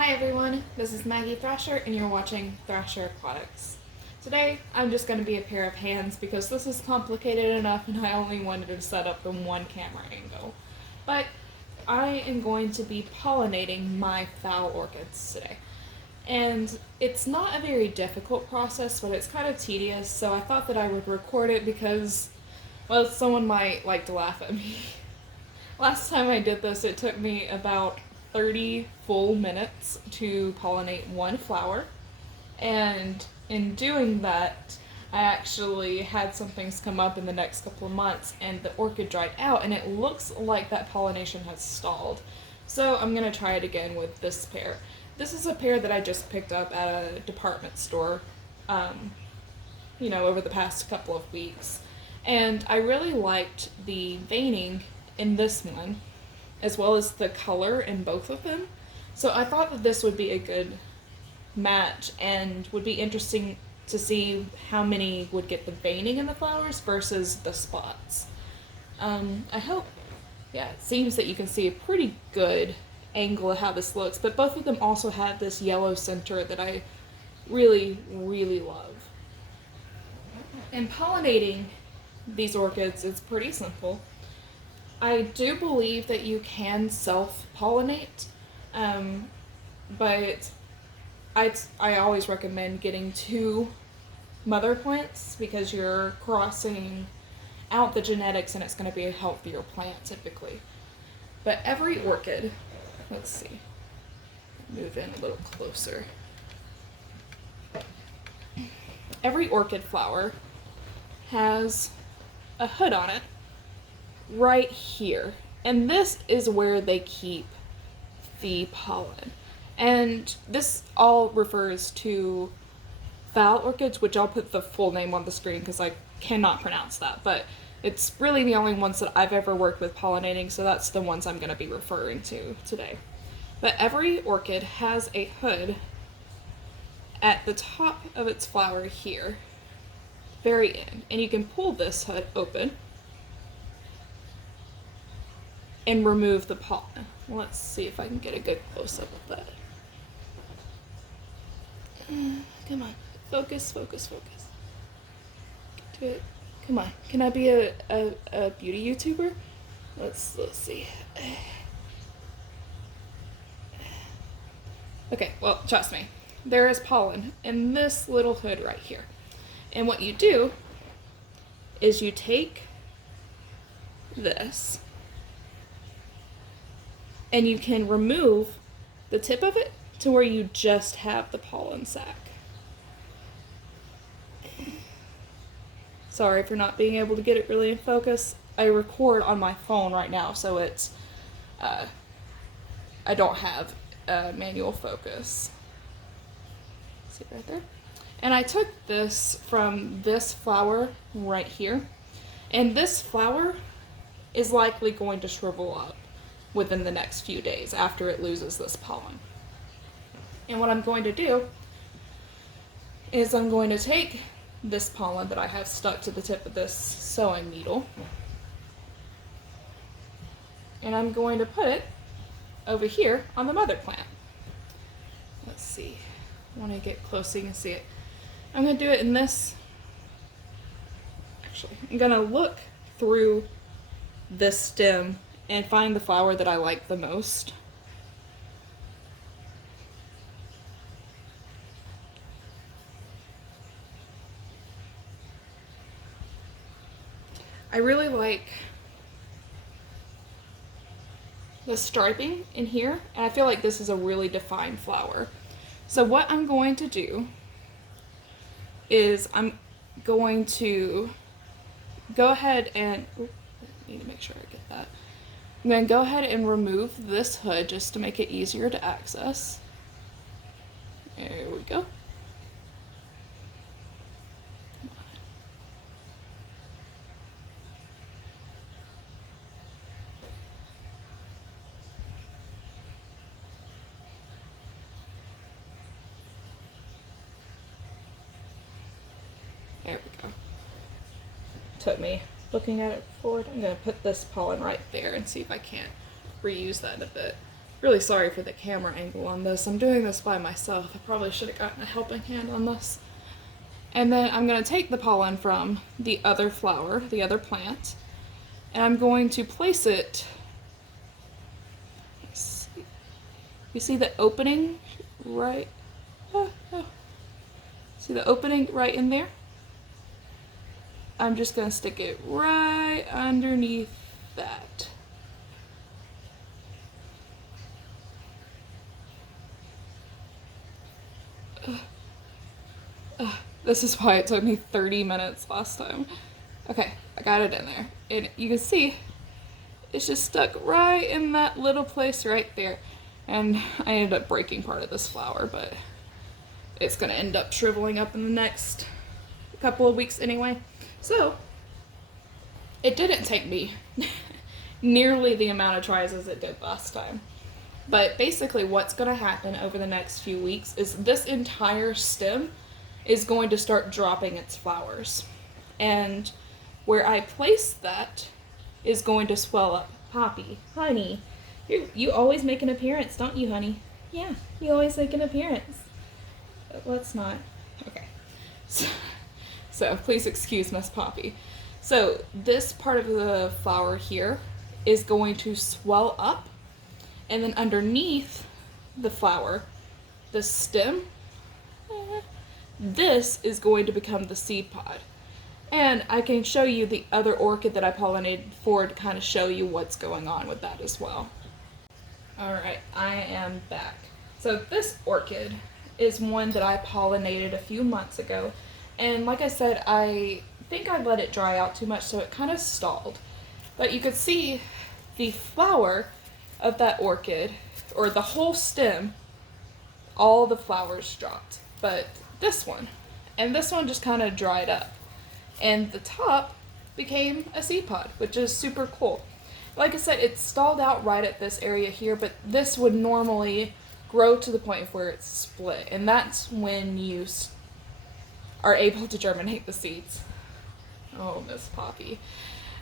Hi everyone, this is Maggie Thrasher and you're watching Thrasher Aquatics. Today I'm just going to be a pair of hands because this is complicated enough and I only wanted to set up the one camera angle. But I am going to be pollinating my phal orchids today. And it's not a very difficult process, but it's kind of tedious, so I thought that I would record it because, well, someone might like to laugh at me. Last time I did this, it took me about 30 full minutes to pollinate one flower, and in doing that, I actually had some things come up in the next couple of months, and the orchid dried out, and it looks like that pollination has stalled. So I'm going to try it again with this pair. This is a pair that I just picked up at a department store, over the past couple of weeks. And I really liked the veining in this one, as well as the color in both of them. So I thought that this would be a good match and would be interesting to see how many would get the veining in the flowers versus the spots. I hope, it seems that you can see a pretty good angle of how this looks, but both of them also have this yellow center that I really, really love. In pollinating these orchids, it's pretty simple. I do believe that you can self-pollinate, but I always recommend getting two mother plants because you're crossing out the genetics and it's going to be a healthier plant typically. But every orchid, let's see, move in a little closer. Every orchid flower has a hood on it right here, and this is where they keep the pollen. And this all refers to phal orchids, which I'll put the full name on the screen because I cannot pronounce that, but it's really the only ones that I've ever worked with pollinating, so that's the ones I'm going to be referring to today. But every orchid has a hood at the top of its flower here, very end, and you can pull this hood open and remove the pollen. Let's see if I can get a good close-up of that. Come on, focus, focus, focus. Get to it. Come on, can I be a beauty YouTuber? Let's see. Okay, well, trust me. There is pollen in this little hood right here. And what you do is you take this and you can remove the tip of it to where you just have the pollen sac. Sorry for not being able to get it really in focus. I record on my phone right now, so it's, I don't have manual focus. See right there? And I took this from this flower right here, and this flower is likely going to shrivel up within the next few days after it loses this pollen. And what I'm going to do is I'm going to take this pollen that I have stuck to the tip of this sewing needle, and I'm going to put it over here on the mother plant. Let's see. I want to get close so you can see it. I'm going to do it in this. Actually, I'm going to look through this stem and find the flower that I like the most. I really like the striping in here, and I feel like this is a really defined flower. So what I'm going to do is I'm going to go ahead and, I need to make sure I get that. I'm going to go ahead and remove this hood just to make it easier to access. There we go. There we go. Took me looking at it forward. I'm going to put this pollen right there and see if I can't reuse that a bit. Really sorry for the camera angle on this. I'm doing this by myself. I probably should have gotten a helping hand on this. And then I'm going to take the pollen from the other flower, the other plant, and I'm going to place it. You see the opening right? See the opening right in there? I'm just going to stick it right underneath that. This is why it took me 30 minutes last time. Okay, I got it in there. And you can see it's just stuck right in that little place right there. And I ended up breaking part of this flower, but it's going to end up shriveling up in the next couple of weeks anyway. So, it didn't take me nearly the amount of tries as it did last time. But basically what's going to happen over the next few weeks is this entire stem is going to start dropping its flowers. And where I place that is going to swell up. Poppy, honey, you always make an appearance, don't you, honey? Yeah, you always make an appearance. Let's not. Okay. So please excuse Miss Poppy. So this part of the flower here is going to swell up, and then underneath the flower, the stem, this is going to become the seed pod. And I can show you the other orchid that I pollinated for to kind of show you what's going on with that as well. Alright, I am back. So this orchid is one that I pollinated a few months ago. And like I said, I think I let it dry out too much, so it kind of stalled. But you could see the flower of that orchid, or the whole stem, all the flowers dropped. But this one, and this one just kind of dried up. And the top became a seed pod, which is super cool. Like I said, it stalled out right at this area here, but this would normally grow to the point of where it's split. And that's when you are able to germinate the seeds. Oh, Miss Poppy.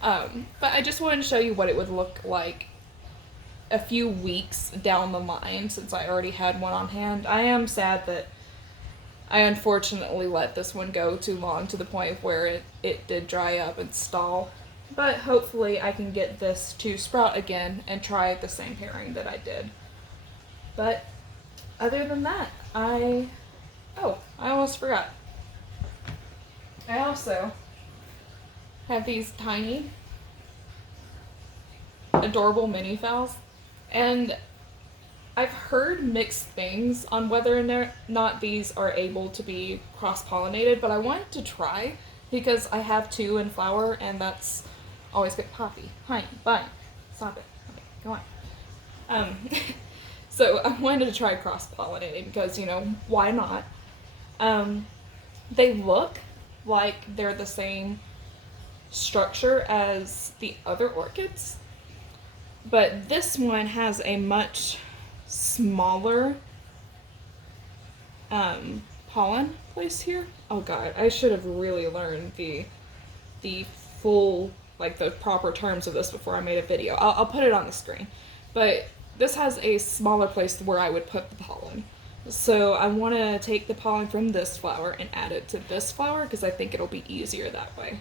But I just wanted to show you what it would look like a few weeks down the line, since I already had one on hand. I am sad that I unfortunately let this one go too long to the point of where it did dry up and stall. But hopefully I can get this to sprout again and try the same pairing that I did. But other than that, I almost forgot. I also have these tiny, adorable mini phals, and I've heard mixed things on whether or not these are able to be cross-pollinated, but I wanted to try because I have two in flower, and that's always good. Poppy, honey, bye. Stop it. Okay, go on. So I wanted to try cross-pollinating because, why not? They look like they're the same structure as the other orchids, but this one has a much smaller pollen place here. Oh god, I should have really learned the full, like the proper terms of this before I made a video. I'll put it on the screen. But this has a smaller place where I would put the pollen. So I want to take the pollen from this flower and add it to this flower because I think it'll be easier that way.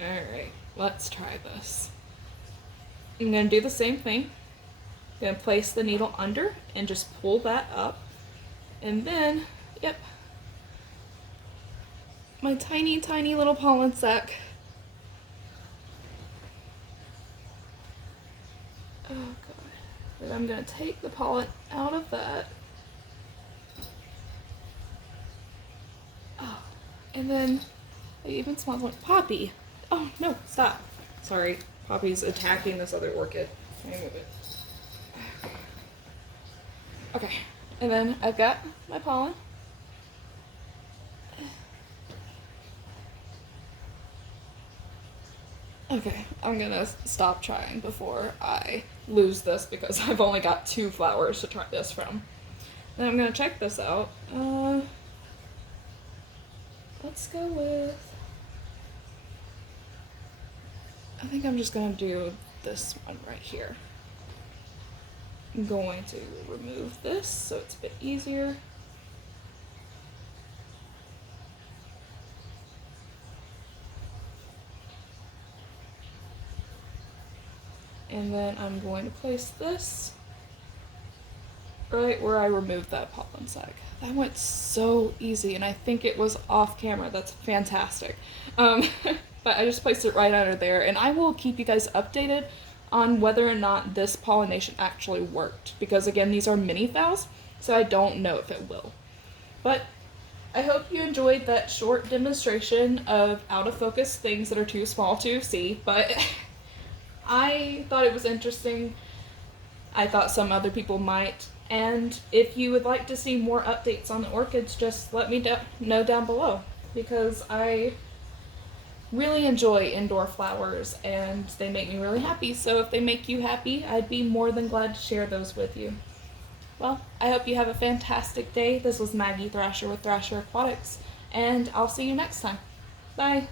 Alright, let's try this. I'm going to do the same thing. I'm going to place the needle under and just pull that up. And then, yep, my tiny, tiny little pollen sac. Oh god. Then I'm going to take the pollen out of that. Oh, and then it even smells like Poppy. Oh, no, stop. Sorry, Poppy's attacking this other orchid. Let me move it. Okay, and then I've got my pollen. Okay, I'm gonna stop trying before I lose this because I've only got 2 flowers to try this from. Then I'm gonna check this out. Let's go with I think I'm just gonna do this one right here. I'm going to remove this so it's a bit easier. And then I'm going to place this right where I removed that pollen sac. That went so easy, and I think it was off camera. That's fantastic. But I just placed it right under there, and I will keep you guys updated on whether or not this pollination actually worked, because again, these are mini phals, so I don't know if it will. But I hope you enjoyed that short demonstration of out of focus things that are too small to see, but I thought it was interesting. I thought some other people might. And if you would like to see more updates on the orchids, just let me know down below, because I really enjoy indoor flowers and they make me really happy. So if they make you happy, I'd be more than glad to share those with you. Well, I hope you have a fantastic day. This was Maggie Thrasher with Thrasher Aquatics, and I'll see you next time. Bye.